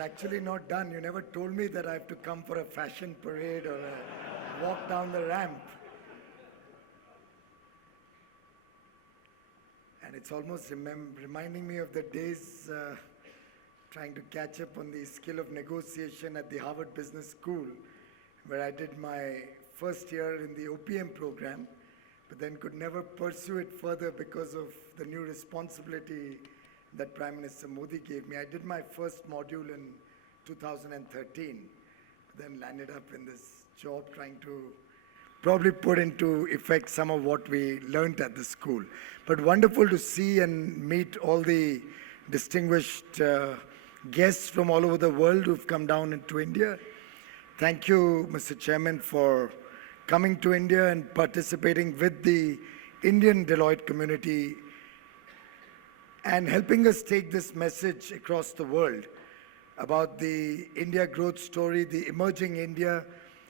actually not done. You never told me that I have to come for a fashion parade or a walk down the ramp. And it's almost reminding me of the days trying to catch up on the skill of negotiation at the Harvard Business School, where I did my first year in the OPM program, but then could never pursue it further because of the new responsibility that Prime Minister Modi gave me. I did my first module in 2013, then landed up in this job trying to probably put into effect some of what we learned at the school. But wonderful to see and meet all the distinguished guests from all over the world who've come down into India. Thank you, Mr. Chairman, for coming to India and participating with the Indian Deloitte community and helping us take this message across the world about the India growth story, the emerging India.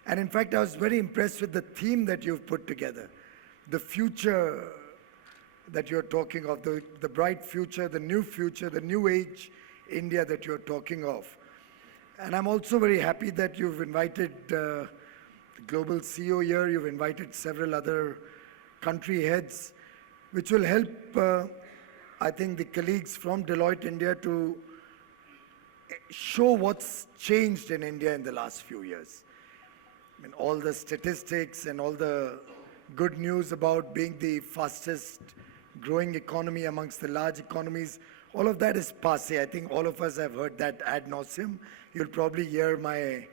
And in fact, I was very impressed with the theme that you've put together, the future that you're talking of, the bright future, the new age India that you're talking of. And I'm also very happy that you've invited the global CEO here, you've invited several other country heads, which will help, I think, the colleagues from Deloitte India to show what's changed in India in the last few years. I mean, all the statistics and all the good news about being the fastest growing economy amongst the large economies, all of that is passé. I think all of us have heard that ad nauseum. You'll probably hear my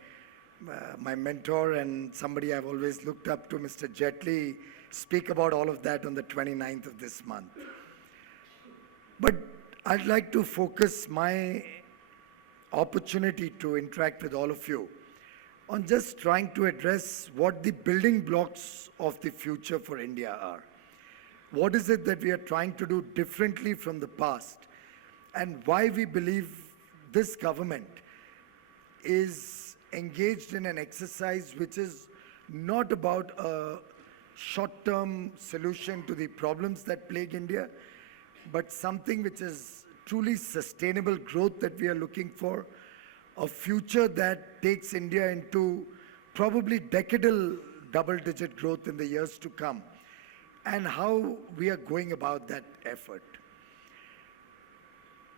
mentor and somebody I've always looked up to, Mr. Jaitley, speak about all of that on the 29th of this month. But I'd like to focus my opportunity to interact with all of you on just trying to address what the building blocks of the future for India are. What is it that we are trying to do differently from the past, and why we believe this government is engaged in an exercise which is not about a short-term solution to the problems that plague India, but something which is truly sustainable growth that we are looking for, a future that takes India into probably decadal double-digit growth in the years to come, and how we are going about that effort.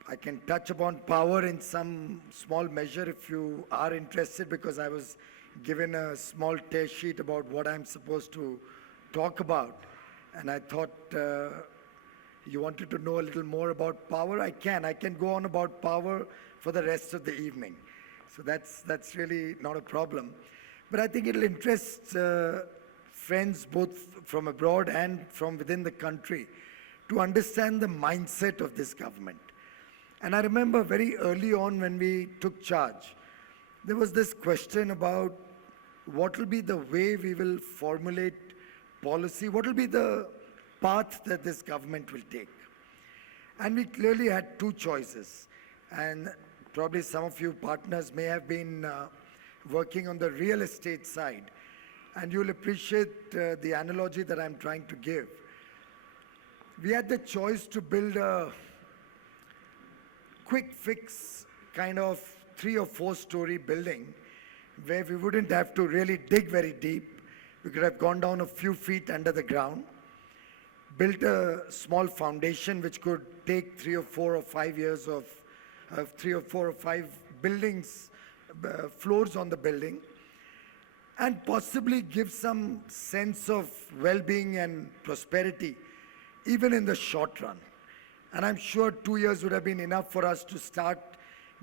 I can touch upon power in some small measure if you are interested, because I was given a small tear sheet about what I'm supposed to talk about, and I thought you wanted to know a little more about power. I can go on about power for the rest of the evening. So that's really not a problem. But I think it'll interest friends both from abroad and from within the country to understand the mindset of this government. And I remember very early on when we took charge, there was this question about what will be the way we will formulate policy, what will be the path that this government will take. And we clearly had two choices. And probably some of you partners may have been working on the real estate side. And you'll appreciate the analogy that I'm trying to give. We had the choice to build a quick fix kind of 3 or 4 story building where we wouldn't have to really dig very deep. We could have gone down a few feet under the ground, built a small foundation which could take 3 or 4 or 5 years of 3 or 4 or 5 buildings, floors on the building, and possibly give some sense of well-being and prosperity, even in the short run. And I'm sure 2 years would have been enough for us to start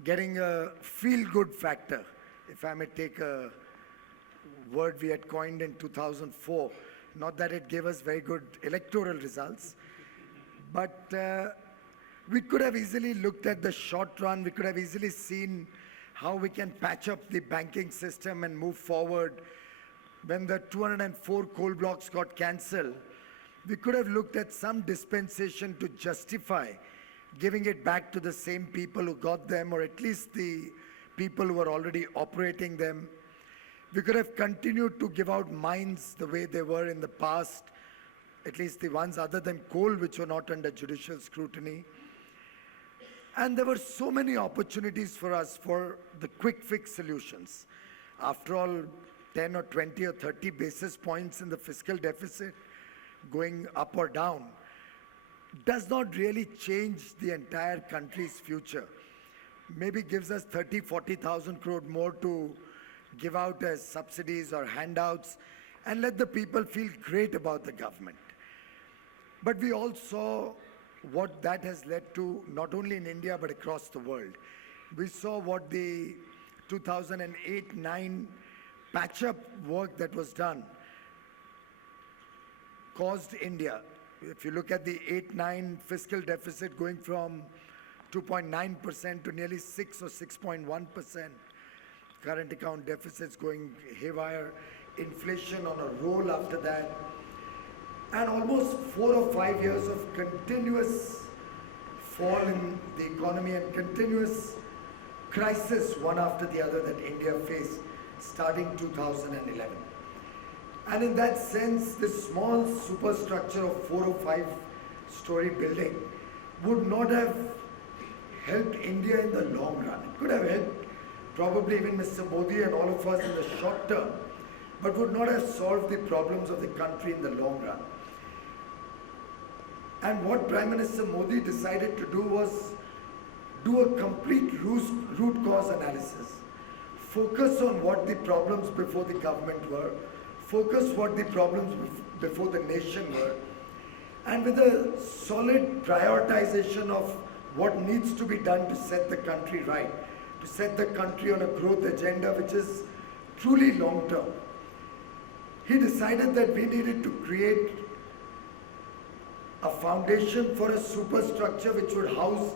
getting a feel-good factor, if I may take a word we had coined in 2004. Not that it gave us very good electoral results, but we could have easily looked at the short run. We could have easily seen how we can patch up the banking system and move forward. When the 204 coal blocks got cancelled, we could have looked at some dispensation to justify giving it back to the same people who got them, or at least the people who were already operating them. We could have continued to give out mines the way they were in the past, at least the ones other than coal which were not under judicial scrutiny. And there were so many opportunities for us for the quick fix solutions. After all, 10 or 20 or 30 basis points in the fiscal deficit going up or down does not really change the entire country's future. Maybe gives us 30, 40,000 crore more to give out as subsidies or handouts and let the people feel great about the government. But we all saw what that has led to, not only in India, but across the world. We saw what the 2008-9 patch-up work that was done caused India. If you look at the 8-9 fiscal deficit going from 2.9% to nearly 6 or 6.1%, current account deficits going haywire, inflation on a roll after that, and almost 4 or 5 years of continuous fall in the economy and continuous crisis one after the other that India faced starting 2011. And in that sense, this small superstructure of 4 or 5 story building would not have helped India in the long run. It could have helped probably even Mr. Modi and all of us in the short term, but would not have solved the problems of the country in the long run. And what Prime Minister Modi decided to do was do a complete root cause analysis. Focus on what the problems before the government were. Focus what the problems before the nation were. And with a solid prioritization of what needs to be done to set the country right, to set the country on a growth agenda which is truly long term. He decided that we needed to create a foundation for a superstructure which would house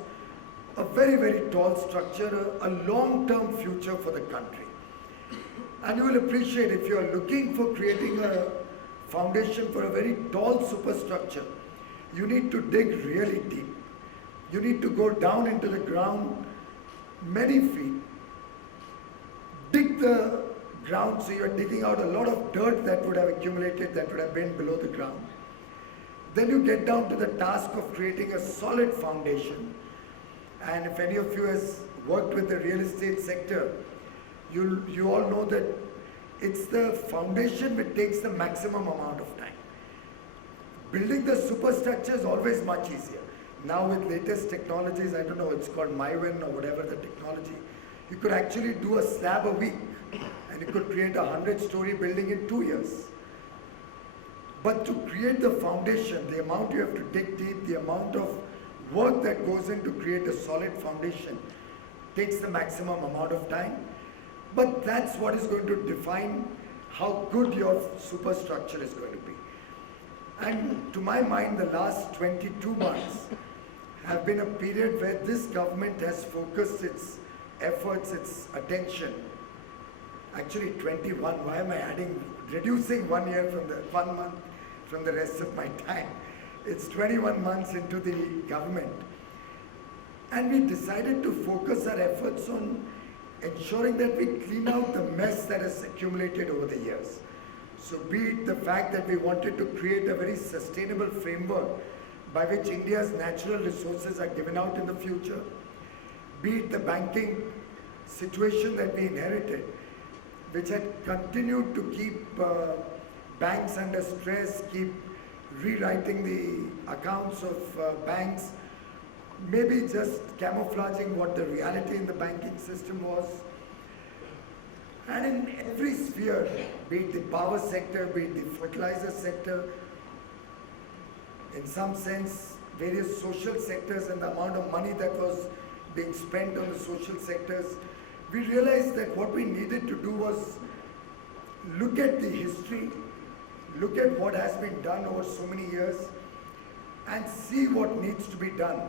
a very, very tall structure, a long-term future for the country. And you will appreciate if you are looking for creating a foundation for a very tall superstructure, you need to dig really deep. You need to go down into the ground many feet, dig the ground so you are digging out a lot of dirt that would have accumulated, that would have been below the ground. Then you get down to the task of creating a solid foundation. And if any of you has worked with the real estate sector, you all know that it's the foundation which takes the maximum amount of time. Building the superstructure is always much easier. Now with latest technologies, I don't know, it's called MyWin or whatever the technology, you could actually do a slab a week and you could create a 100-story building in 2 years. But to create the foundation, the amount you have to dig deep, the amount of work that goes in to create a solid foundation takes the maximum amount of time. But that's what is going to define how good your superstructure is going to be. And to my mind, the last 22 months have been a period where this government has focused its efforts, its attention. Actually 21, why am I reducing 1 year from the 1 month from the rest of my time? It's 21 months into the government. And we decided to focus our efforts on ensuring that we clean out the mess that has accumulated over the years. So be it the fact that we wanted to create a very sustainable framework by which India's natural resources are given out in the future, be it the banking situation that we inherited, which had continued to keep banks under stress, keep rewriting the accounts of banks, maybe just camouflaging what the reality in the banking system was. And in every sphere, be it the power sector, be it the fertilizer sector, in some sense, various social sectors and the amount of money that was being spent on the social sectors, we realized that what we needed to do was look at the history, look at what has been done over so many years, and see what needs to be done,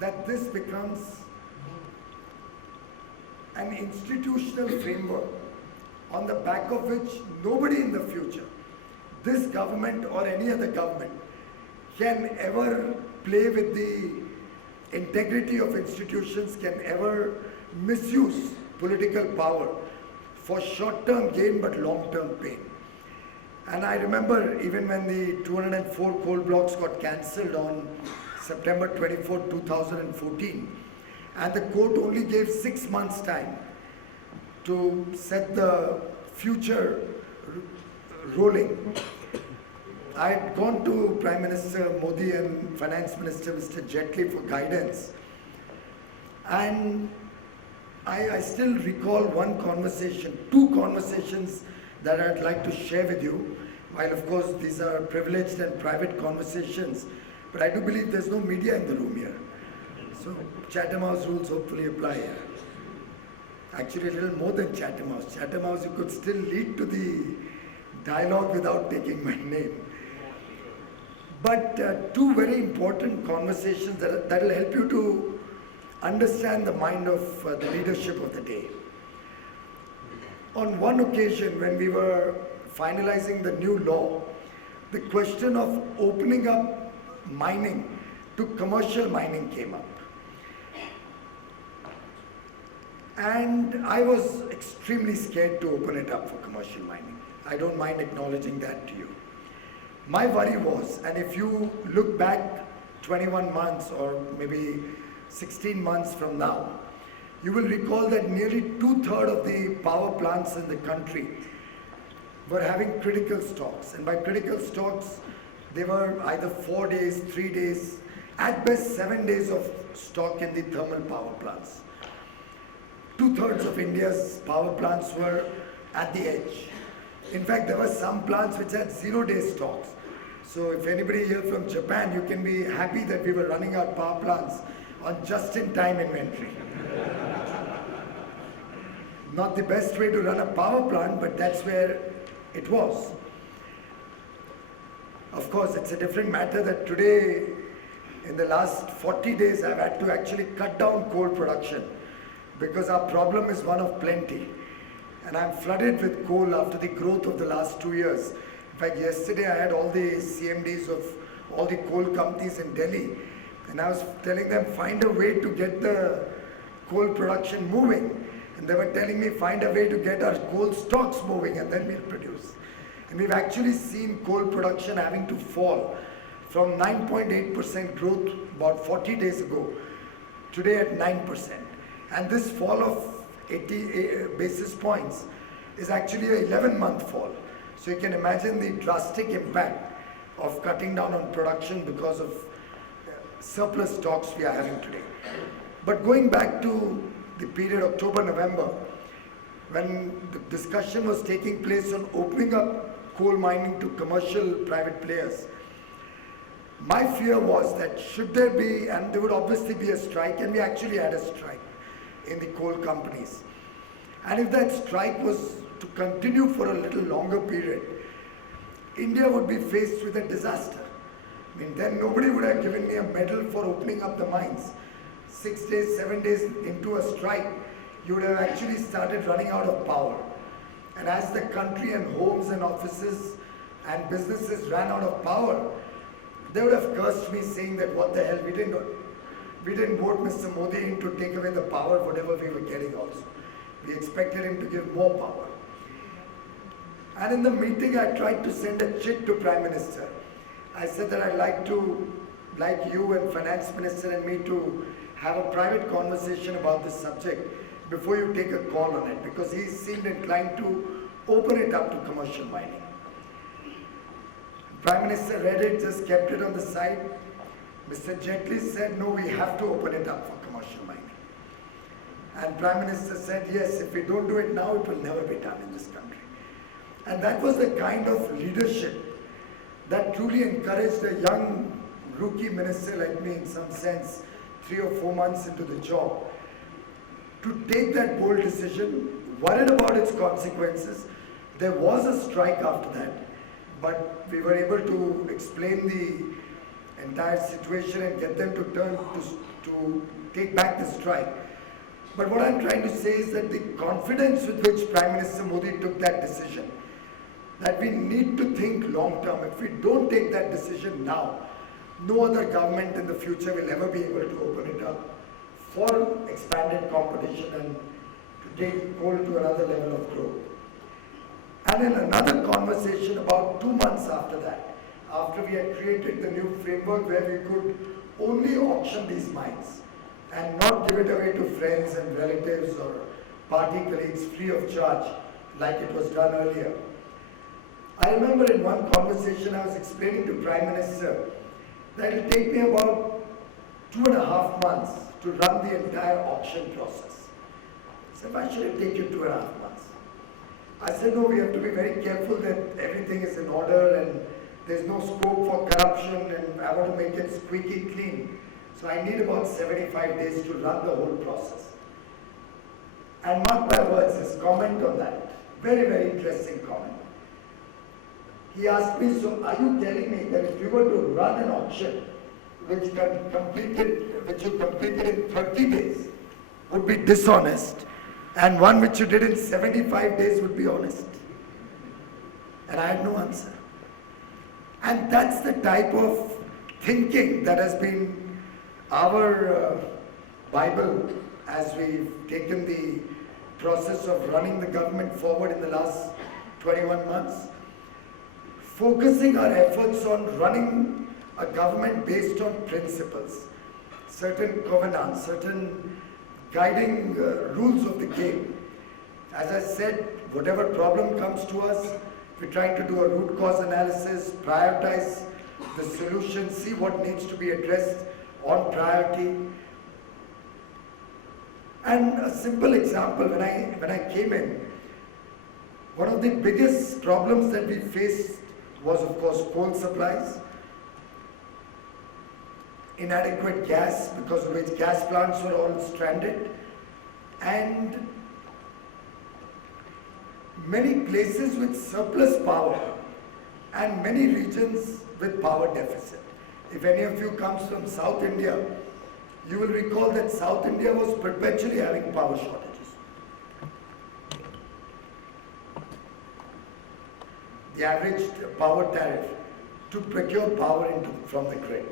that this becomes an institutional framework on the back of which nobody in the future, this government or any other government, can ever play with the integrity of institutions, can ever misuse political power for short-term gain but long-term pain. And I remember even when the 204 coal blocks got cancelled on September 24, 2014, And the court only gave 6 months' time to set the future rolling. I had gone to Prime Minister Modi and Finance Minister Mr. Jaitley for guidance. And I still recall one conversation, two conversations that I'd like to share with you. While of course these are privileged and private conversations, but I do believe there's no media in the room here. So Chatham House rules hopefully apply here. Actually a little more than Chatham House. Chatham House, you could still lead to the dialogue without taking my name. But two very important conversations that will help you to understand the mind of the leadership of the day. On one occasion when we were finalizing the new law, the question of opening up mining to commercial mining came up. And I was extremely scared to open it up for commercial mining. I don't mind acknowledging that to you. My worry was, and if you look back 21 months or maybe 16 months from now, you will recall that nearly 2/3 of the power plants in the country were having critical stocks. And by critical stocks, they were either 4 days, 3 days, at best 7 days of stock in the thermal power plants. 2/3 of India's power plants were at the edge. In fact, there were some plants which had 0-day stocks. So if anybody here from Japan, you can be happy that we were running our power plants on just-in-time inventory. Not the best way to run a power plant, but that's where it was. Of course, it's a different matter that today, in the last 40 days, I've had to actually cut down coal production because our problem is one of plenty. And I'm flooded with coal after the growth of the last 2 years. In fact, yesterday I had all the CMDs of all the coal companies in Delhi, and I was telling them, find a way to get the coal production moving. And they were telling me, find a way to get our coal stocks moving and then we'll produce. And we've actually seen coal production having to fall from 9.8% growth about 40 days ago, today at 9%. And this fall of 80 basis points is actually an 11-month fall. So you can imagine the drastic impact of cutting down on production because of surplus stocks we are having today. But going back to the period October-November, when the discussion was taking place on opening up coal mining to commercial private players, my fear was that should there be, and there would obviously be a strike, and we actually had a strike in the coal companies. And if that strike was to continue for a little longer period, India would be faced with a disaster. I mean, then nobody would have given me a medal for opening up the mines. 6 days, 7 days into a strike, you would have actually started running out of power. And as the country and homes and offices and businesses ran out of power, they would have cursed me saying that what the hell, we didn't vote Mr. Modi in to take away the power, whatever we were getting also. We expected him to give more power. And in the meeting, I tried to send a chit to Prime Minister. I said that I'd like you and Finance Minister and me to have a private conversation about this subject before you take a call on it, because he seemed inclined to open it up to commercial mining. Prime Minister read it, just kept it on the side. Mr. Jaitley said, no, we have to open it up for commercial mining. And Prime Minister said, yes, if we don't do it now, it will never be done in this country. And that was the kind of leadership that truly encouraged a young rookie minister like me, in some sense, 3 or 4 months into the job, to take that bold decision, worried about its consequences. There was a strike after that, but we were able to explain the entire situation and get them to to take back the strike. But what I'm trying to say is that the confidence with which Prime Minister Modi took that decision, that we need to think long term. If we don't take that decision now, no other government in the future will ever be able to open it up for expanded competition and to take coal to another level of growth. And in another conversation about 2 months after that, after we had created the new framework where we could only auction these mines, and not give it away to friends and relatives or party colleagues free of charge like it was done earlier. I remember in one conversation I was explaining to Prime Minister that it will take me about 2.5 months to run the entire auction process. He said, why should it take you 2.5 months? I said, no, we have to be very careful that everything is in order and there's no scope for corruption, and I want to make it squeaky clean. So I need about 75 days to run the whole process. And mark my words, his comment on that, very, very interesting comment. He asked me, so are you telling me that if you were to run an auction which you completed in 30 days would be dishonest, and one which you did in 75 days would be honest? And I had no answer. And that's the type of thinking that has been our Bible as we've taken the process of running the government forward in the last 21 months. Focusing our efforts on running a government based on principles, certain covenants, certain guiding rules of the game. As I said, whatever problem comes to us, we're trying to do a root cause analysis, prioritize the solution, see what needs to be addressed on priority. And a simple example, when I came in, one of the biggest problems that we faced was, of course, coal supplies, inadequate gas, because of which gas plants were all stranded, and many places with surplus power and many regions with power deficit. If any of you comes from South India, you will recall that South India was perpetually having power shortages. The average power tariff to procure power from the grid,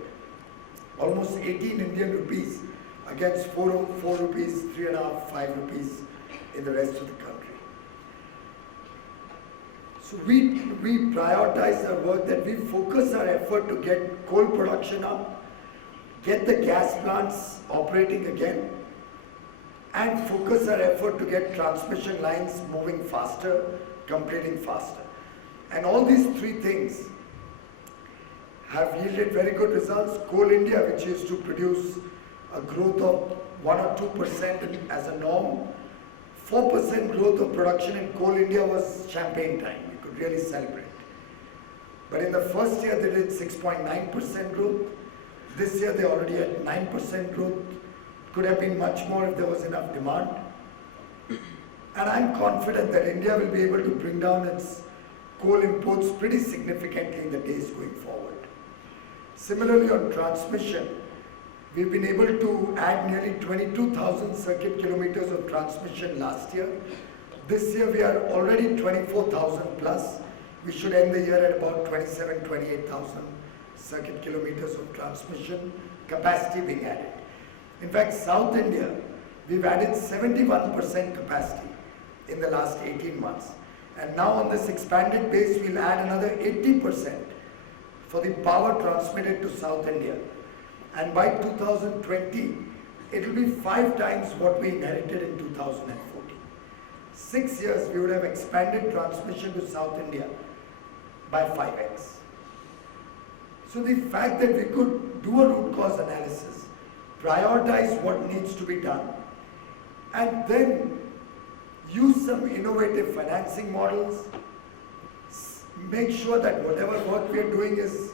almost 18 Indian rupees against 4 rupees, 3.5, 5 rupees in the rest of the country. So we prioritize our work, that we focus our effort to get coal production up, get the gas plants operating again, and focus our effort to get transmission lines moving faster, completing faster. And all these three things have yielded very good results. Coal India, which used to produce a growth of 1 or 2% as a norm, 4% growth of production in Coal India was champagne time. We could really celebrate. But in the first year they did 6.9% growth. This year they already had 9% growth. Could have been much more if there was enough demand. And I'm confident that India will be able to bring down its coal imports pretty significantly in the days going forward. Similarly, on transmission, we've been able to add nearly 22,000 circuit kilometers of transmission last year. This year we are already 24,000 plus. We should end the year at about 27,000, 28,000 circuit kilometers of transmission capacity being added. In fact, South India, we've added 71% capacity in the last 18 months. And now on this expanded base, we'll add another 80% for the power transmitted to South India. And by 2020, it will be 5 times what we inherited in 2014. 6 years, we would have expanded transmission to South India by 5x. So the fact that we could do a root cause analysis, prioritize what needs to be done, and then use some innovative financing models, make sure that whatever work we are doing is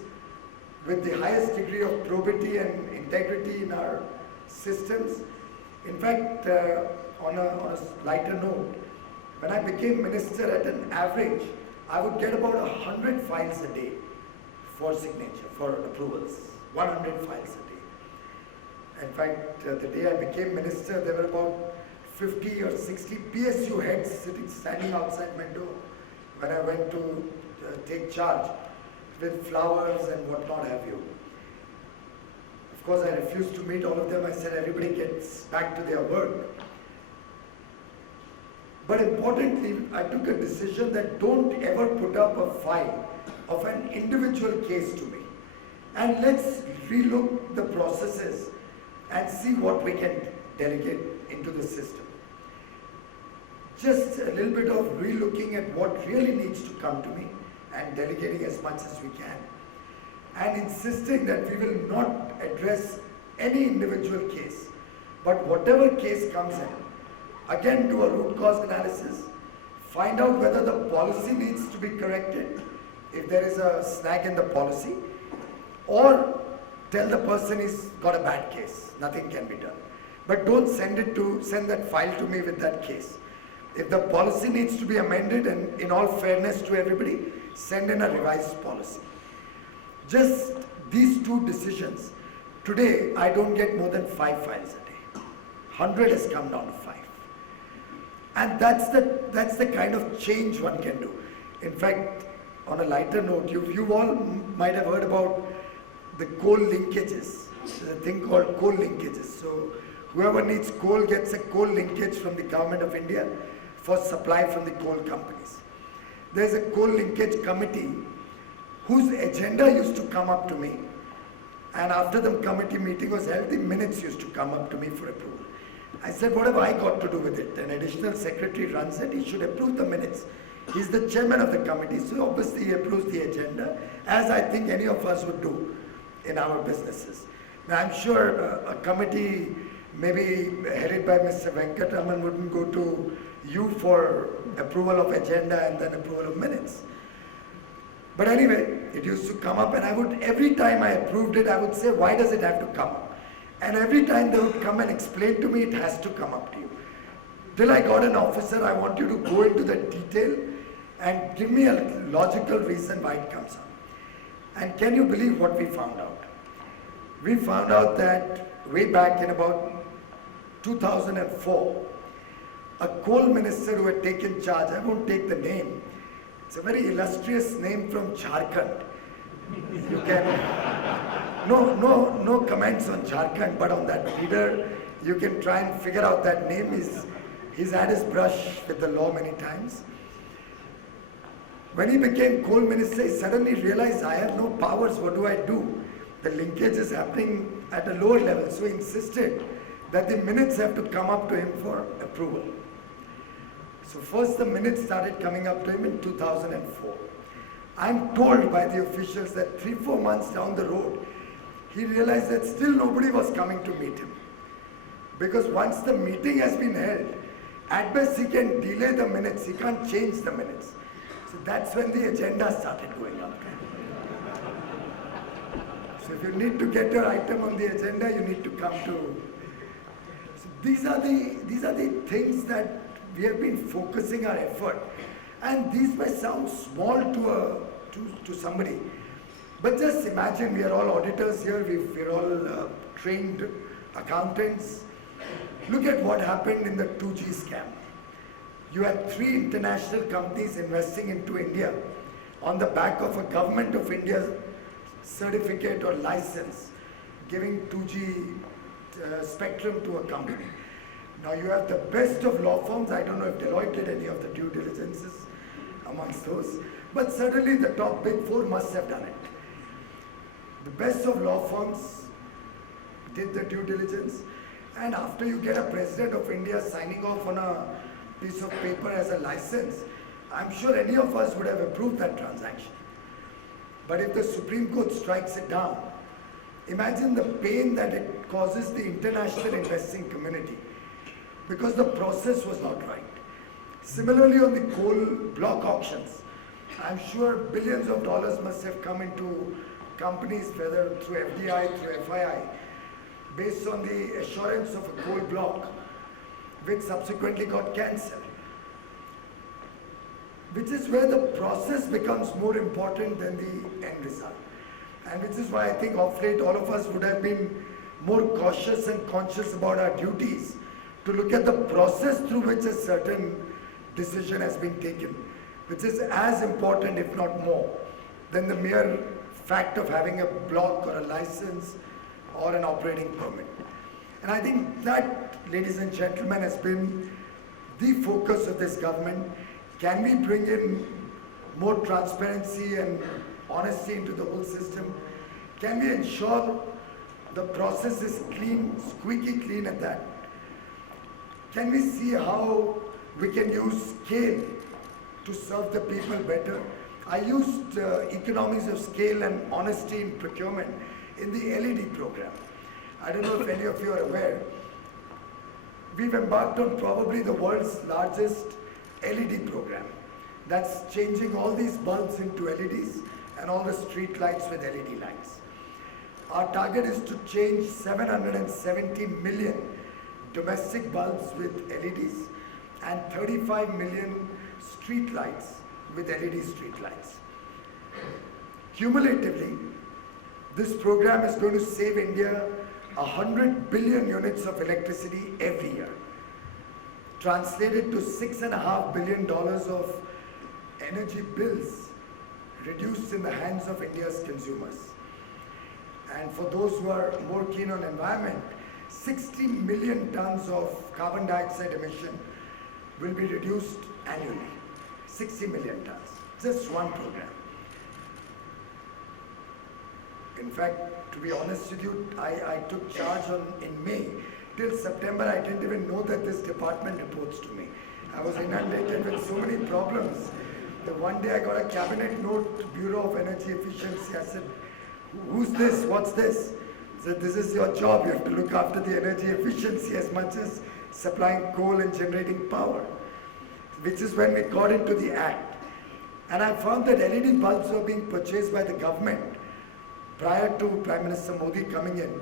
with the highest degree of probity and integrity in our systems. In fact, on a lighter note, when I became minister, at an average, I would get about 100 files a day for signature, for approvals, 100 files a day. In fact, the day I became minister, there were about 50 or 60 PSU heads standing outside my door when I went to take charge, with flowers and whatnot have you. Of course, I refused to meet all of them. I said everybody gets back to their work. But importantly, I took a decision that don't ever put up a file of an individual case to me. And let's relook the processes and see what we can delegate into the system. Just a little bit of re-looking at what really needs to come to me and delegating as much as we can. And insisting that we will not address any individual case, but whatever case comes in, again do a root cause analysis, find out whether the policy needs to be corrected, if there is a snag in the policy, or tell the person he's got a bad case, nothing can be done. But don't send that file to me with that case. If the policy needs to be amended, and in all fairness to everybody, send in a revised policy. Just these two decisions. Today, I don't get more than 5 files a day. 100 has come down to 5. And that's the kind of change one can do. In fact, on a lighter note, you all might have heard about the coal linkages. There's a thing called coal linkages. So whoever needs coal gets a coal linkage from the government of India for supply from the coal companies. There's a coal linkage committee whose agenda used to come up to me, and after the committee meeting was held, the minutes used to come up to me for approval. I said, what have I got to do with it? An additional secretary runs it, he should approve the minutes. He's the chairman of the committee, so obviously he approves the agenda, as I think any of us would do in our businesses. Now I'm sure a committee maybe headed by Mr. Venkataraman wouldn't go to you for approval of agenda and then approval of minutes. But anyway, it used to come up, and every time I approved it, I would say, why does it have to come up? And every time they would come and explain to me, it has to come up to you. Till I got an officer, I want you to go into the detail and give me a logical reason why it comes up. And can you believe what we found out? We found out that way back in about 2004, a coal minister who had taken charge, I won't take the name, it's a very illustrious name from Jharkhand. You can, no comments on Jharkhand, but on that leader, you can try and figure out that name. He's had his brush with the law many times. When he became coal minister, he suddenly realized, I have no powers, what do I do? The linkage is happening at a lower level, so he insisted that the minutes have to come up to him for approval. So first the minutes started coming up to him in 2004. I'm told by the officials that 3-4 months down the road, he realized that still nobody was coming to meet him. Because once the meeting has been held, at best he can delay the minutes, he can't change the minutes. So that's when the agenda started going up. So if you need to get your item on the agenda, you need to come to. So these are the things that we have been focusing our effort. And these may sound small to somebody, but just imagine, we are all auditors here, we're all trained accountants. Look at what happened in the 2G scam. You had 3 international companies investing into India on the back of a government of India certificate or license, giving 2G spectrum to a company. Now you have the best of law firms. I don't know if Deloitte did any of the due diligences amongst those, but certainly the top big 4 must have done it. The best of law firms did the due diligence, and after you get a president of India signing off on a piece of paper as a license, I'm sure any of us would have approved that transaction. But if the Supreme Court strikes it down, imagine the pain that it causes the international investing community, because the process was not right. Similarly, on the coal block auctions, I'm sure billions of dollars must have come into companies, whether through FDI, through FII, based on the assurance of a coal block, which subsequently got cancelled. Which is where the process becomes more important than the end result. And which is why I think of late all of us would have been more cautious and conscious about our duties to look at the process through which a certain decision has been taken, which is as important, if not more, than the mere fact of having a block or a license or an operating permit. And I think that, ladies and gentlemen, has been the focus of this government. Can we bring in more transparency and honesty into the whole system? Can we ensure The process is clean, squeaky clean at that. Can we see how we can use scale to serve the people better? I used economies of scale and honesty in procurement in the LED program. I don't know if any of you are aware. We've embarked on probably the world's largest LED program. That's changing all these bulbs into LEDs and all the street lights with LED lights. Our target is to change 770 million domestic bulbs with LEDs and 35 million street lights with LED street lights. Cumulatively, this program is going to save India 100 billion units of electricity every year, translated to $6.5 billion of energy bills reduced in the hands of India's consumers. And for those who are more keen on environment, 60 million tons of carbon dioxide emission will be reduced annually. 60 million tons, just one program. In fact, to be honest with you, I took charge in May. Till September, I didn't even know that this department reports to me. I was inundated with so many problems. That one day I got a cabinet note, Bureau of Energy Efficiency. I said, who's this? What's this? I said, this is your job. You have to look after the energy efficiency as much as supplying coal and generating power, which is when we got into the act. And I found that LED bulbs were being purchased by the government prior to Prime Minister Modi coming in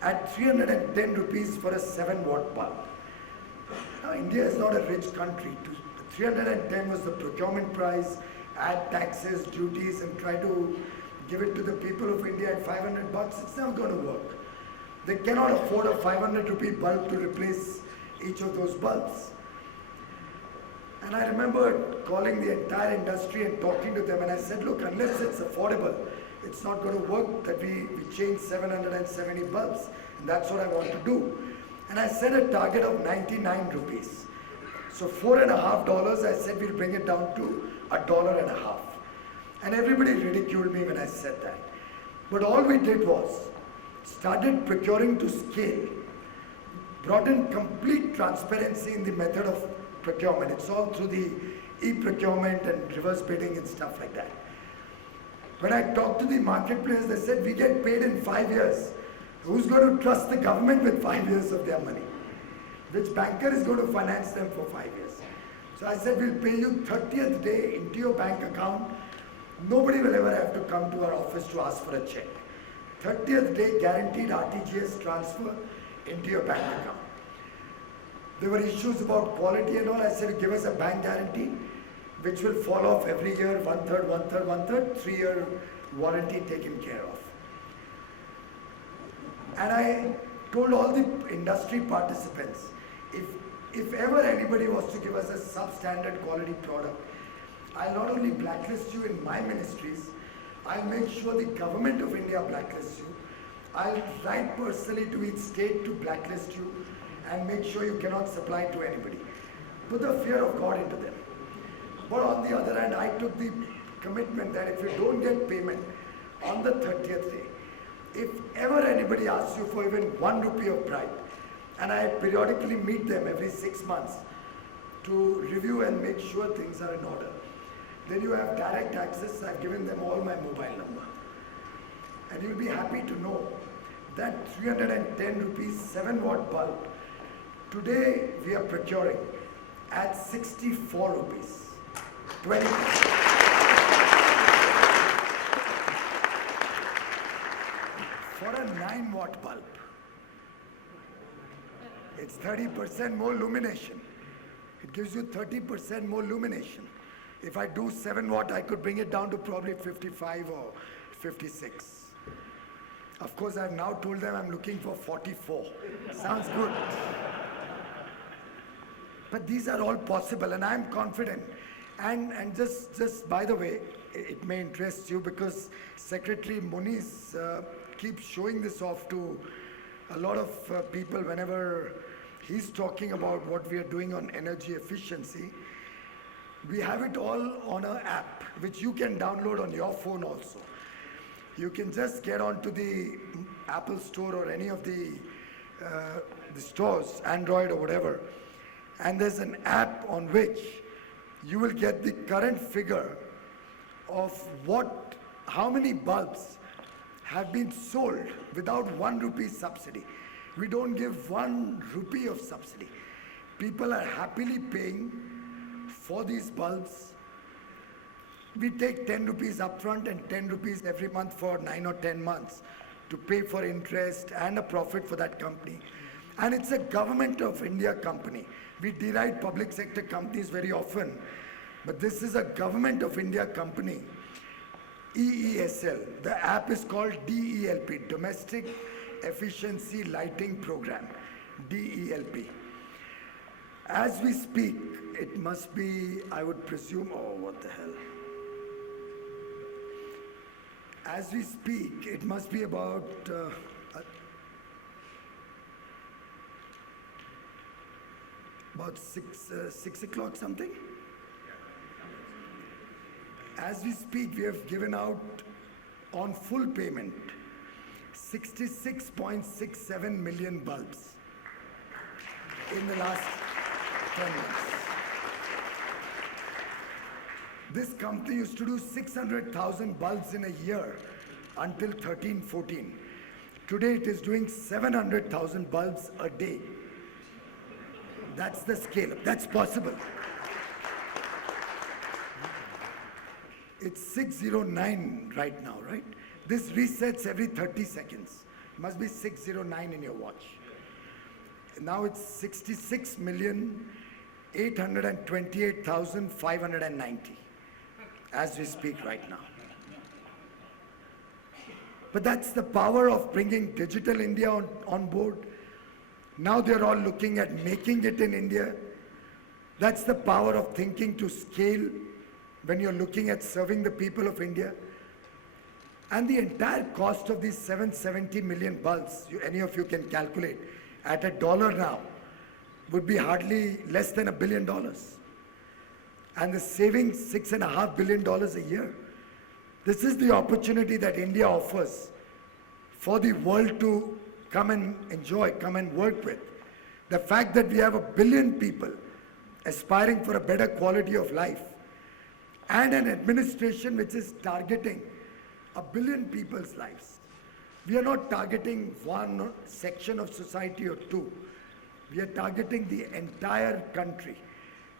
at 310 rupees for a 7-watt bulb. Now, India is not a rich country. 310 was the procurement price, add taxes, duties, and try to give it to the people of India at 500 bucks. It's never going to work. They cannot afford a 500 rupee bulb to replace each of those bulbs. And I remember calling the entire industry and talking to them, and I said, look, unless it's affordable, it's not going to work that we change 770 bulbs. And that's what I want to do. And I set a target of 99 rupees. So $4.50, I said we'll bring it down to $1.50. And everybody ridiculed me when I said that. But all we did was started procuring to scale, brought in complete transparency in the method of procurement. It's all through the e-procurement and reverse bidding and stuff like that. When I talked to the marketplace, they said, we get paid in 5 years. Who's going to trust the government with 5 years of their money? Which banker is going to finance them for 5 years? So I said, we'll pay you 30th day into your bank account. Nobody will ever have to come to our office to ask for a check. 30th day guaranteed RTGS transfer into your bank account. There were issues about quality and all. I said, give us a bank guarantee, which will fall off every year, 1/3, 1/3, 1/3, 3-year warranty taken care of. And I told all the industry participants, if ever anybody was to give us a substandard quality product, I'll not only blacklist you in my ministries, I'll make sure the government of India blacklists you. I'll write personally to each state to blacklist you and make sure you cannot supply to anybody. Put the fear of God into them. But on the other hand, I took the commitment that if you don't get payment on the 30th day, if ever anybody asks you for even 1 rupee of bribe, and I periodically meet them every 6 months to review and make sure things are in order, then you have direct access. I've given them all my mobile number. And you'll be happy to know that 310 rupees 7-watt bulb, today we are procuring at 64 rupees. 20%. For a 9-watt bulb, it's 30% more illumination. It gives you 30% more illumination. If I do 7-watt, I could bring it down to probably 55 or 56. Of course, I've now told them I'm looking for 44. Sounds good. But these are all possible, and I'm confident. And just by the way, it may interest you because Secretary Muniz keeps showing this off to a lot of people whenever he's talking about what we are doing on energy efficiency. We have it all on an app, which you can download on your phone also. You can just get onto the Apple Store or any of the stores, Android or whatever, and there's an app on which you will get the current figure of how many bulbs have been sold without 1 rupee subsidy. We don't give 1 rupee of subsidy. People are happily paying for these bulbs. We take 10 rupees upfront and 10 rupees every month for 9 or 10 months to pay for interest and a profit for that company. And it's a government of India company. We deride public sector companies very often, but this is a government of India company, EESL. The app is called DELP, Domestic Efficiency Lighting Program, DELP. As we speak, it must be, I would presume, oh, what the hell? As we speak, it must be about 6 o'clock something. As we speak, we have given out on full payment 66.67 million bulbs in the last 10 months. This company used to do 600,000 bulbs in a year until 13-14. Today it is doing 700,000 bulbs a day. That's the scale. That's possible. It's 609 right now, right? This resets every 30 seconds. It must be 609 in your watch. Now it's 66,828,590 as we speak right now. But that's the power of bringing Digital India on board. Now they're all looking at making it in India. That's the power of thinking to scale when you're looking at serving the people of India. And the entire cost of these 770 million bulbs, any of you can calculate, at $1 now, would be hardly less than $1 billion. And the savings, $6.5 billion a year. This is the opportunity that India offers for the world to come and enjoy, come and work with. The fact that we have 1 billion people aspiring for a better quality of life and an administration which is targeting 1 billion people's lives. We are not targeting one section of society or two. We are targeting the entire country.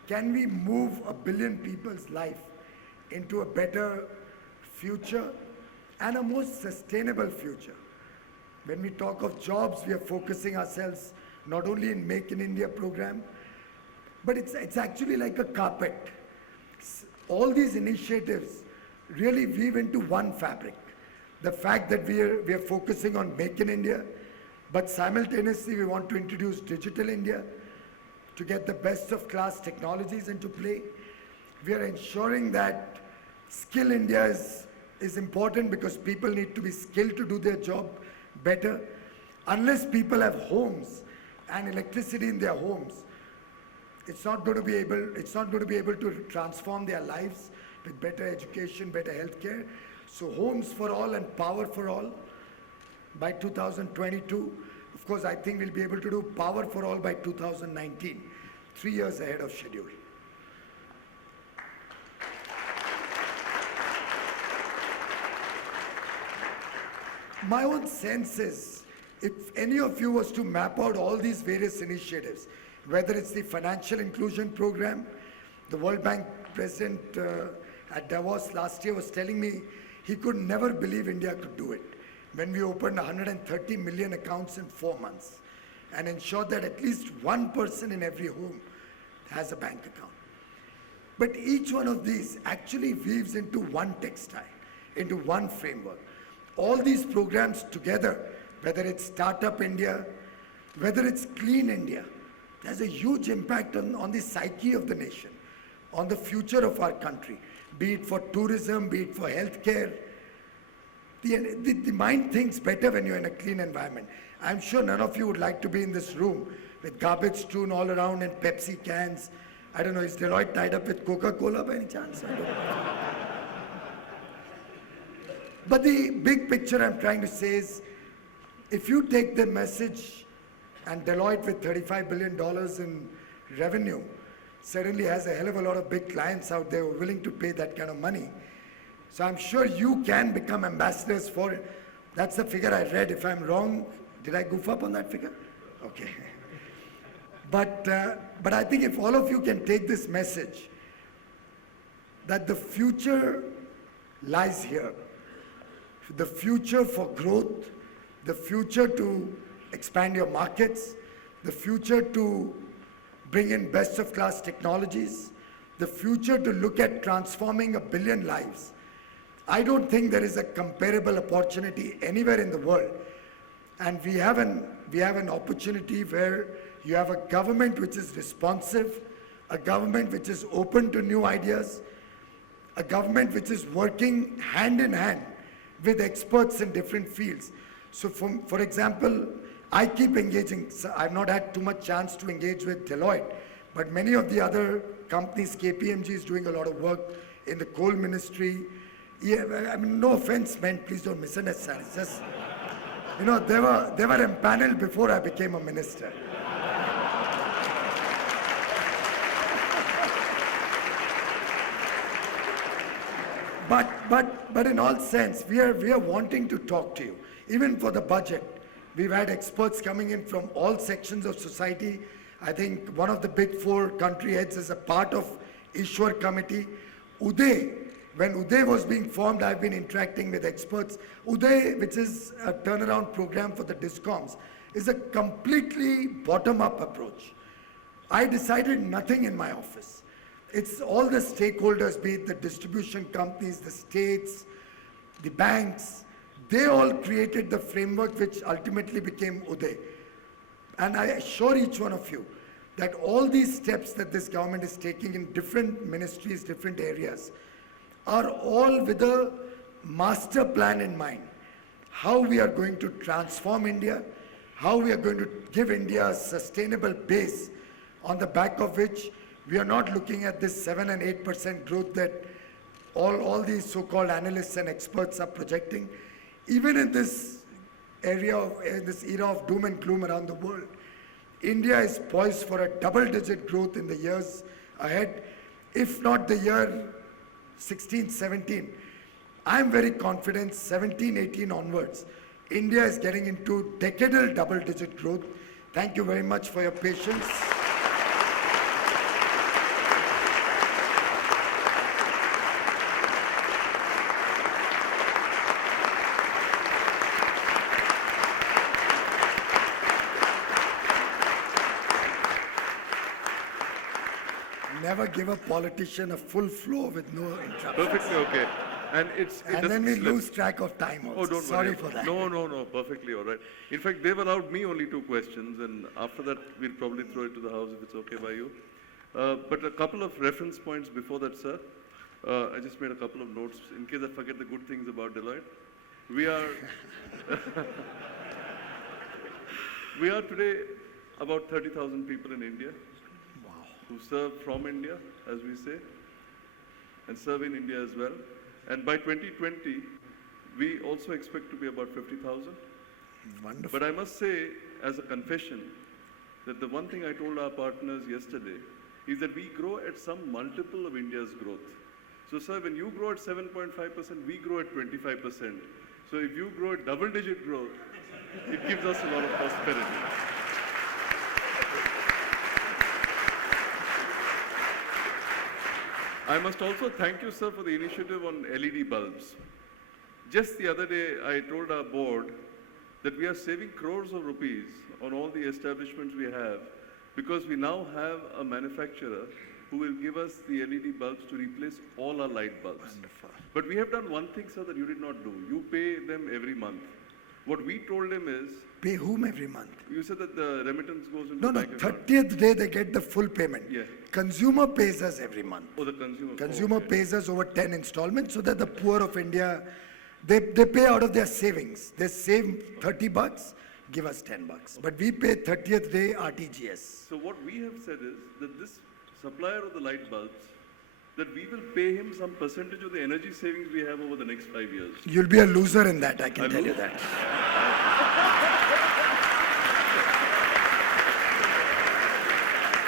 Can we move 1 billion people's life into a better future and a more sustainable future? When we talk of jobs, we are focusing ourselves not only in Make in India program, but it's actually like a carpet. All these initiatives really weave into one fabric. The fact that we are focusing on Make in India, but simultaneously we want to introduce Digital India to get the best of class technologies into play. We are ensuring that Skill India is important because people need to be skilled to do their job better. Unless people have homes and electricity in their homes, it's not going to be able to transform their lives with better education, better healthcare. So homes for all and power for all by 2022. Of course, I think we'll be able to do power for all by 2019, 3 years ahead of schedule. My own sense is, if any of you was to map out all these various initiatives, whether it's the financial inclusion program, the World Bank president at Davos last year was telling me he could never believe India could do it when we opened 130 million accounts in 4 months and ensured that at least one person in every home has a bank account. But each one of these actually weaves into one textile, into one framework. All these programs together, whether it's Startup India, whether it's Clean India, has a huge impact on the psyche of the nation, on the future of our country, be it for tourism, be it for healthcare. The mind thinks better when you're in a clean environment. I'm sure none of you would like to be in this room with garbage strewn all around and Pepsi cans. I don't know, is Deloitte tied up with Coca-Cola by any chance? I don't know. But the big picture I'm trying to say is, if you take the message, and Deloitte with $35 billion in revenue certainly has a hell of a lot of big clients out there who are willing to pay that kind of money. So I'm sure you can become ambassadors for it. That's the figure I read. If I'm wrong, did I goof up on that figure? Okay. But I think if all of you can take this message, that the future lies here. The future for growth, the future to expand your markets, the future to bring in best of class technologies, the future to look at transforming 1 billion lives. I don't think there is a comparable opportunity anywhere in the world. And we have an opportunity where you have a government which is responsive, a government which is open to new ideas, a government which is working hand in hand with experts in different fields. So for example, I keep engaging. So I've not had too much chance to engage with Deloitte, but many of the other companies, KPMG is doing a lot of work in the coal ministry. Yeah, I mean, no offense meant, please don't misunderstand. It's just, you know, they were empaneled before I became a minister. But in all sense, we are wanting to talk to you. Even for the budget, we've had experts coming in from all sections of society. I think one of the big 4 country heads is a part of Ishwar committee. Uday, when Uday was being formed, I've been interacting with experts. Uday, which is a turnaround program for the DISCOMs, is a completely bottom-up approach. I decided nothing in my office. It's all the stakeholders, be it the distribution companies, the states, the banks, they all created the framework which ultimately became Uday. And I assure each one of you that all these steps that this government is taking in different ministries, different areas, are all with a master plan in mind. How we are going to transform India, how we are going to give India a sustainable base on the back of which we are not looking at this 7 and 8% growth that all these so-called analysts and experts are projecting. Even in this era of doom and gloom around the world, India is poised for a double-digit growth in the years ahead, if not the year 16, 17. I'm very confident 17, 18 onwards, India is getting into decadal double-digit growth. Thank you very much for your patience. Never give a politician a full floor with no interruptions. Perfectly okay. And and then we lose track of time also. Oh, don't Sorry worry. for that. No, perfectly all right. In fact, they've allowed me only 2 questions, and after that, we'll probably throw it to the House if it's okay by you. But a couple of reference points before that, sir. I just made a couple of notes in case I forget the good things about Deloitte. We are, we are today about 30,000 people in India. Who serve from India, as we say, and serve in India as well. And by 2020, we also expect to be about 50,000. Wonderful. But I must say, as a confession, that the one thing I told our partners yesterday is that we grow at some multiple of India's growth. So, sir, when you grow at 7.5%, we grow at 25%. So if you grow at double-digit growth, it gives us a lot of prosperity. I must also thank you, sir, for the initiative on LED bulbs. Just the other day, I told our board that we are saving crores of rupees on all the establishments we have because we now have a manufacturer who will give us the LED bulbs to replace all our light bulbs. Wonderful. But we have done one thing, sir, that you did not do. You pay them every month. What we told him is... Pay whom every month? You said that the remittance goes into No, the bank account. 30th day they get the full payment. Yeah. Consumer pays us every month. Oh, the consumer. Consumer okay. pays us over 10 installments so that the poor of India, they pay out of their savings. They save 30 bucks, give us 10 bucks. But we pay 30th day RTGS. So what we have said is that this supplier of the light bulbs that we will pay him some percentage of the energy savings we have over the next 5 years. You'll be a loser in that, I can I'll tell you lose. that.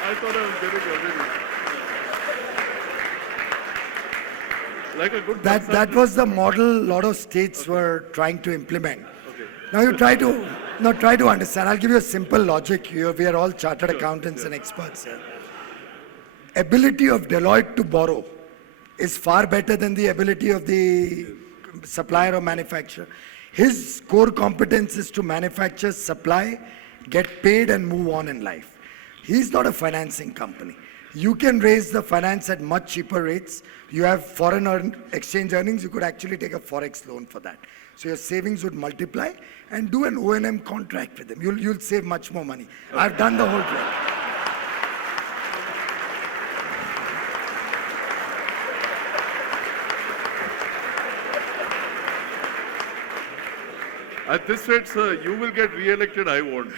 I thought I was getting already. Like a good That consultant. was the model a lot of states were trying to implement. Okay. Now you try to understand. I'll give you a simple logic here. We are all chartered accountants and experts here. Ability of Deloitte to borrow is far better than the ability of the supplier or manufacturer. His core competence is to manufacture, supply, get paid and move on in life. He's not a financing company. You can raise the finance at much cheaper rates. You have foreign exchange earnings, you could actually take a forex loan for that. So your savings would multiply and do an O&M contract with them. You'll save much more money. I've done the whole trick. At this rate, sir, you will get re-elected, I won't.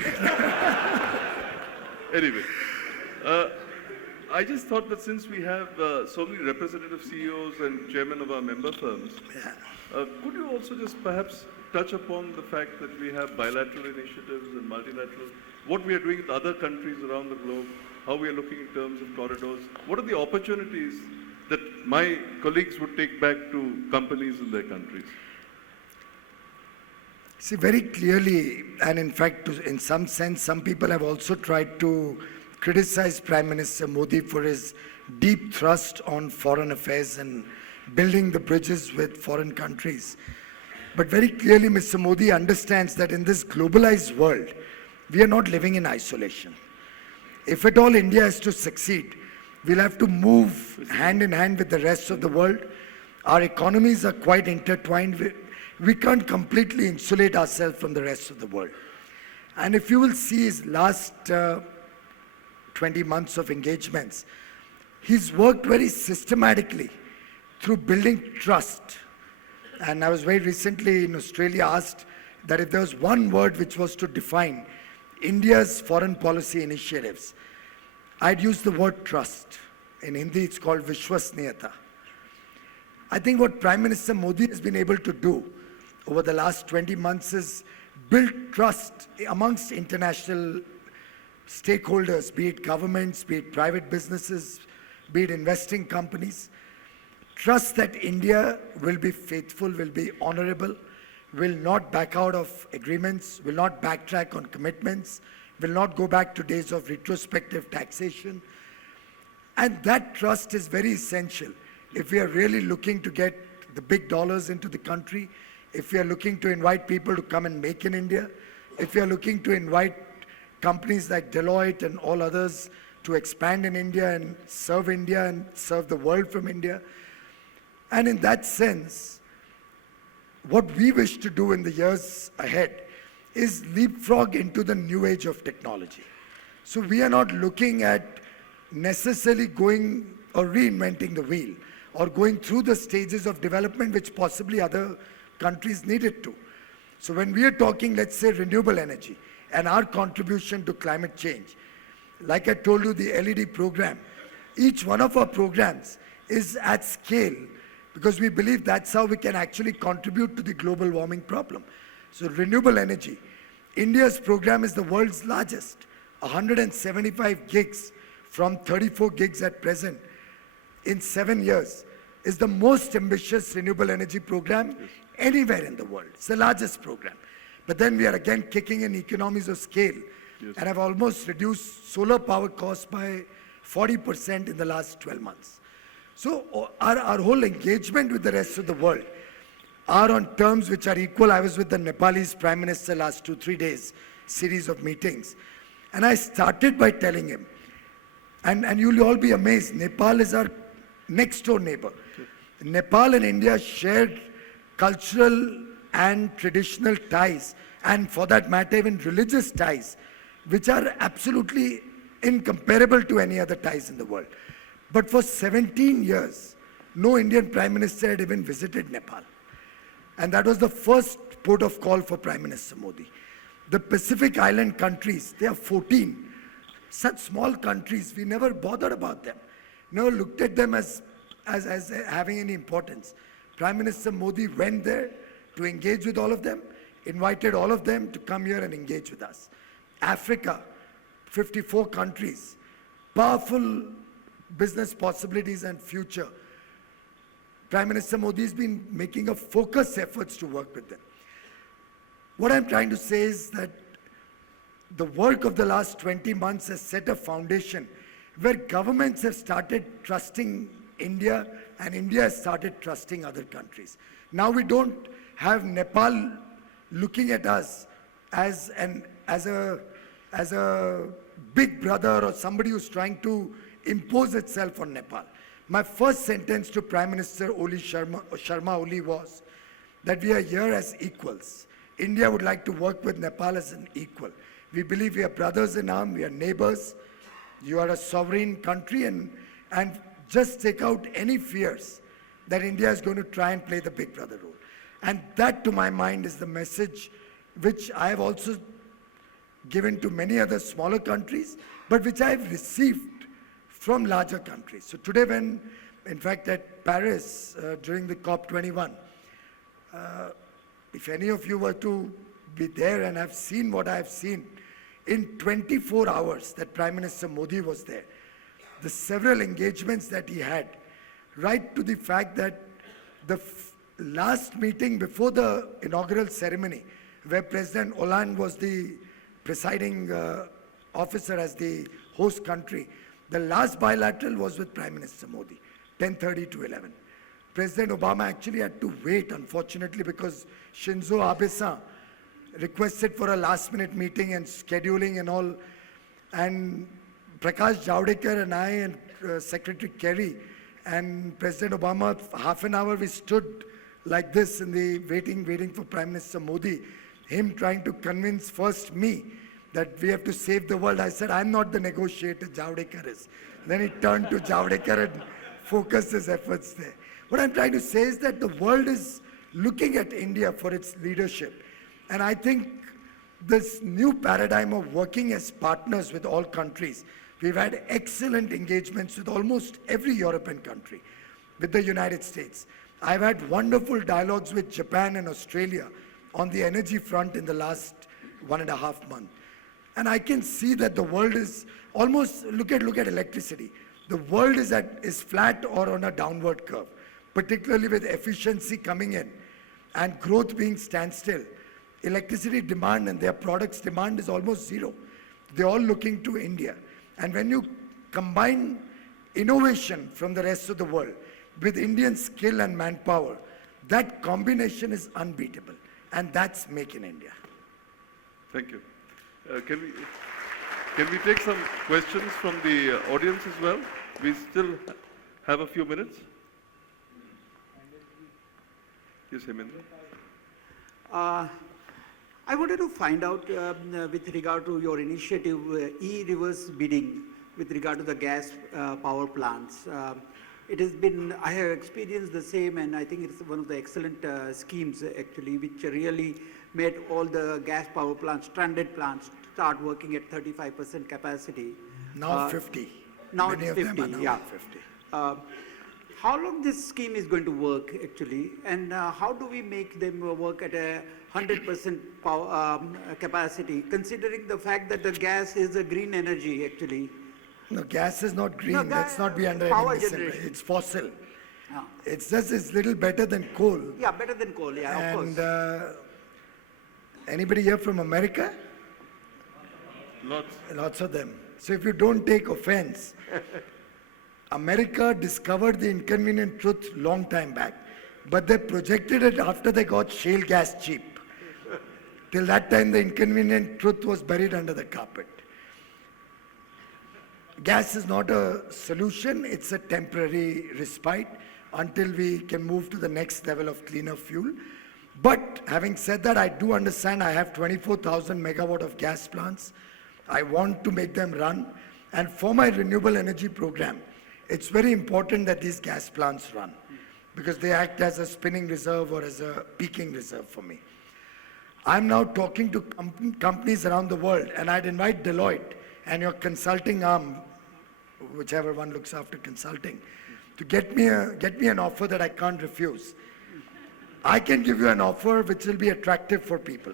Anyway, I just thought that since we have so many representative CEOs and chairmen of our member firms, could you also just perhaps touch upon the fact that we have bilateral initiatives and multilateral, what we are doing with other countries around the globe, how we are looking in terms of corridors, what are the opportunities that my colleagues would take back to companies in their countries? See, very clearly, and in fact, in some sense, some people have also tried to criticize Prime Minister Modi for his deep thrust on foreign affairs and building the bridges with foreign countries. But very clearly, Mr. Modi understands that in this globalized world, we are not living in isolation. If at all India is to succeed, we'll have to move hand in hand with the rest of the world. Our economies are quite intertwined. We can't completely insulate ourselves from the rest of the world. And if you will see his last 20 months of engagements, he's worked very systematically through building trust. And I was very recently in Australia asked that if there was one word which was to define India's foreign policy initiatives, I'd use the word trust. In Hindi, it's called Vishwasniyata. I think what Prime Minister Modi has been able to do over the last 20 months is build trust amongst international stakeholders, be it governments, be it private businesses, be it investing companies. Trust that India will be faithful, will be honorable, will not back out of agreements, will not backtrack on commitments, will not go back to days of retrospective taxation. And that trust is very essential if we are really looking to get the big dollars into the country, if we are looking to invite people to come and make in India, if we are looking to invite companies like Deloitte and all others to expand in India and serve the world from India. And in that sense, what we wish to do in the years ahead is leapfrog into the new age of technology. So we are not looking at necessarily going or reinventing the wheel or going through the stages of development which possibly other countries needed to. So when we are talking, let's say, renewable energy and our contribution to climate change, like I told you, the LED program, each one of our programs is at scale because we believe that's how we can actually contribute to the global warming problem. So renewable energy, India's program is the world's largest, 175 gigs from 34 gigs at present in 7 years is the most ambitious renewable energy program anywhere in the world. It's the largest program. But then we are again kicking in economies of scale and have almost reduced solar power costs by 40% in the last 12 months. So our whole engagement with the rest of the world are on terms which are equal. I was with the Nepalese Prime Minister last 2-3 days, series of meetings. And I started by telling him, and you'll all be amazed, Nepal is our next door neighbor. Nepal and India shared cultural and traditional ties, and for that matter, even religious ties, which are absolutely incomparable to any other ties in the world. But for 17 years, no Indian Prime Minister had even visited Nepal. And that was the first port of call for Prime Minister Modi. The Pacific Island countries, they are 14. Such small countries, we never bothered about them. Never looked at them as as having any importance. Prime Minister Modi went there to engage with all of them, invited all of them to come here and engage with us. Africa, 54 countries, powerful business possibilities and future. Prime Minister Modi has been making a focused efforts to work with them. What I'm trying to say is that the work of the last 20 months has set a foundation where governments have started trusting India and India has started trusting other countries. Now we don't have Nepal looking at us as a big brother or somebody who's trying to impose itself on Nepal. My first sentence to Prime Minister Sharma Oli was that we are here as equals. India would like to work with Nepal as an equal. We believe we are brothers in arms, we are neighbors. You are a sovereign country and just take out any fears that India is going to try and play the big brother role. And that, to my mind, is the message which I have also given to many other smaller countries, but which I have received from larger countries. So today when, in fact, at Paris, during the COP21, if any of you were to be there and have seen what I have seen, in 24 hours that Prime Minister Modi was there, the several engagements that he had, right to the fact that the last meeting before the inaugural ceremony, where President Hollande was the presiding officer as the host country, the last bilateral was with Prime Minister Modi, 10:30 to 11. President Obama actually had to wait, unfortunately, because Shinzo Abe-san requested for a last-minute meeting and scheduling and all. And Prakash Javadekar and I and Secretary Kerry and President Obama, half an hour we stood like this in the waiting for Prime Minister Modi, him trying to convince first me that we have to save the world. I said, I'm not the negotiator, Javadekar is. Then he turned to Javadekar and focused his efforts there. What I'm trying to say is that the world is looking at India for its leadership. And I think this new paradigm of working as partners with all countries, we've had excellent engagements with almost every European country, with the United States. I've had wonderful dialogues with Japan and Australia on the energy front in the last 1.5 months. And I can see that the world is almost, look at electricity. The world is flat or on a downward curve, particularly with efficiency coming in and growth being standstill. Electricity demand and their products demand is almost zero. They're all looking to India. And when you combine innovation from the rest of the world with Indian skill and manpower, that combination is unbeatable. And that's Make in India. Thank you. Can we take some questions from the audience as well? We still have a few minutes. Yes, Hemendra. I wanted to find out with regard to your initiative, e-reverse bidding, with regard to the gas power plants. It has been, I have experienced the same, and I think it's one of the excellent schemes actually, which really made all the gas power plants, stranded plants, start working at 35% capacity. Now 50. Now Many it's of them 50, are now yeah. 50. How long this scheme is going to work actually, and how do we make them work at a 100% power, capacity, considering the fact that the gas is a green energy actually? No, gas is not green. No, Let's not be under power any misunderstanding. generation. It's fossil. Yeah. It's little better than coal. Yeah, better than coal, yeah, of And course. anybody here from America? Lots. Lots of them. So if you don't take offense, America discovered the inconvenient truth long time back, but they projected it after they got shale gas cheap. Till that time, the inconvenient truth was buried under the carpet. Gas is not a solution, it's a temporary respite until we can move to the next level of cleaner fuel. But having said that, I do understand I have 24,000 megawatt of gas plants. I want to make them run. And for my renewable energy program, it's very important that these gas plants run because they act as a spinning reserve or as a peaking reserve for me. I'm now talking to companies around the world, and I'd invite Deloitte and your consulting arm, whichever one looks after consulting, to get me an offer that I can't refuse. I can give you an offer which will be attractive for people.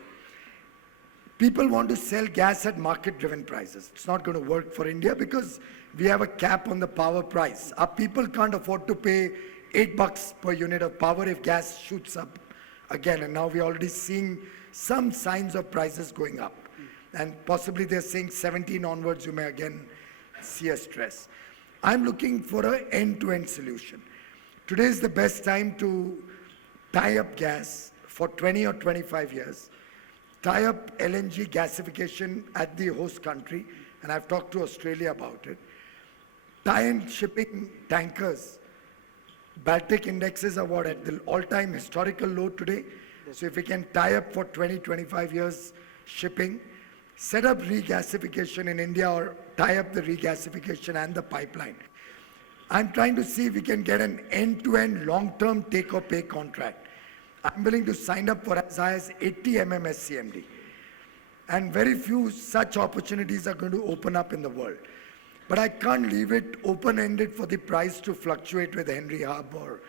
People want to sell gas at market-driven prices. It's not going to work for India because we have a cap on the power price. Our people can't afford to pay $8 per unit of power if gas shoots up again. And now we're already seeing some signs of prices going up. And possibly they're saying 17 onwards, you may again see a stress. I'm looking for an end-to-end solution. Today is the best time to tie up gas for 20 or 25 years, tie up LNG gasification at the host country, and I've talked to Australia about it, tie in shipping tankers. Baltic indexes are what, at the all-time historical low today. So if we can tie up for 20, 25 years shipping, set up regasification in India or tie up the regasification and the pipeline. I'm trying to see if we can get an end-to-end long-term take-or-pay contract. I'm willing to sign up for as high as 80 SCMD. And very few such opportunities are going to open up in the world. But I can't leave it open-ended for the price to fluctuate with Henry Hub or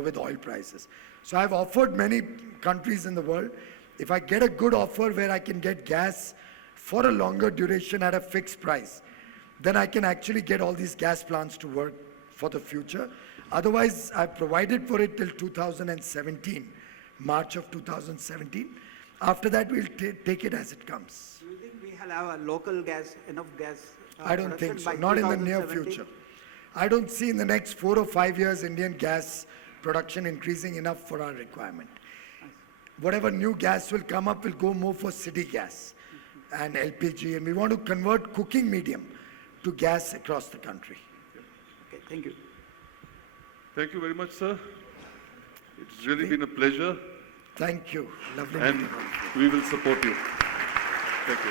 with oil prices. So I've offered many countries in the world, if I get a good offer where I can get gas for a longer duration at a fixed price, then I can actually get all these gas plants to work for the future. Otherwise, I've provided for it till 2017, March of 2017. After that, we'll take it as it comes. Do you think we will have a local gas, enough gas? I don't think production so, by not in the near 2017? future. I don't see in the next 4 or 5 years Indian gas production increasing enough for our requirement. Whatever new gas will come up will go more for city gas and LPG, and we want to convert cooking medium to gas across the country. Okay, thank you. Thank you very much, sir. It's really been a pleasure, Thank you. Lovely and meeting you. we will support you. Thank you.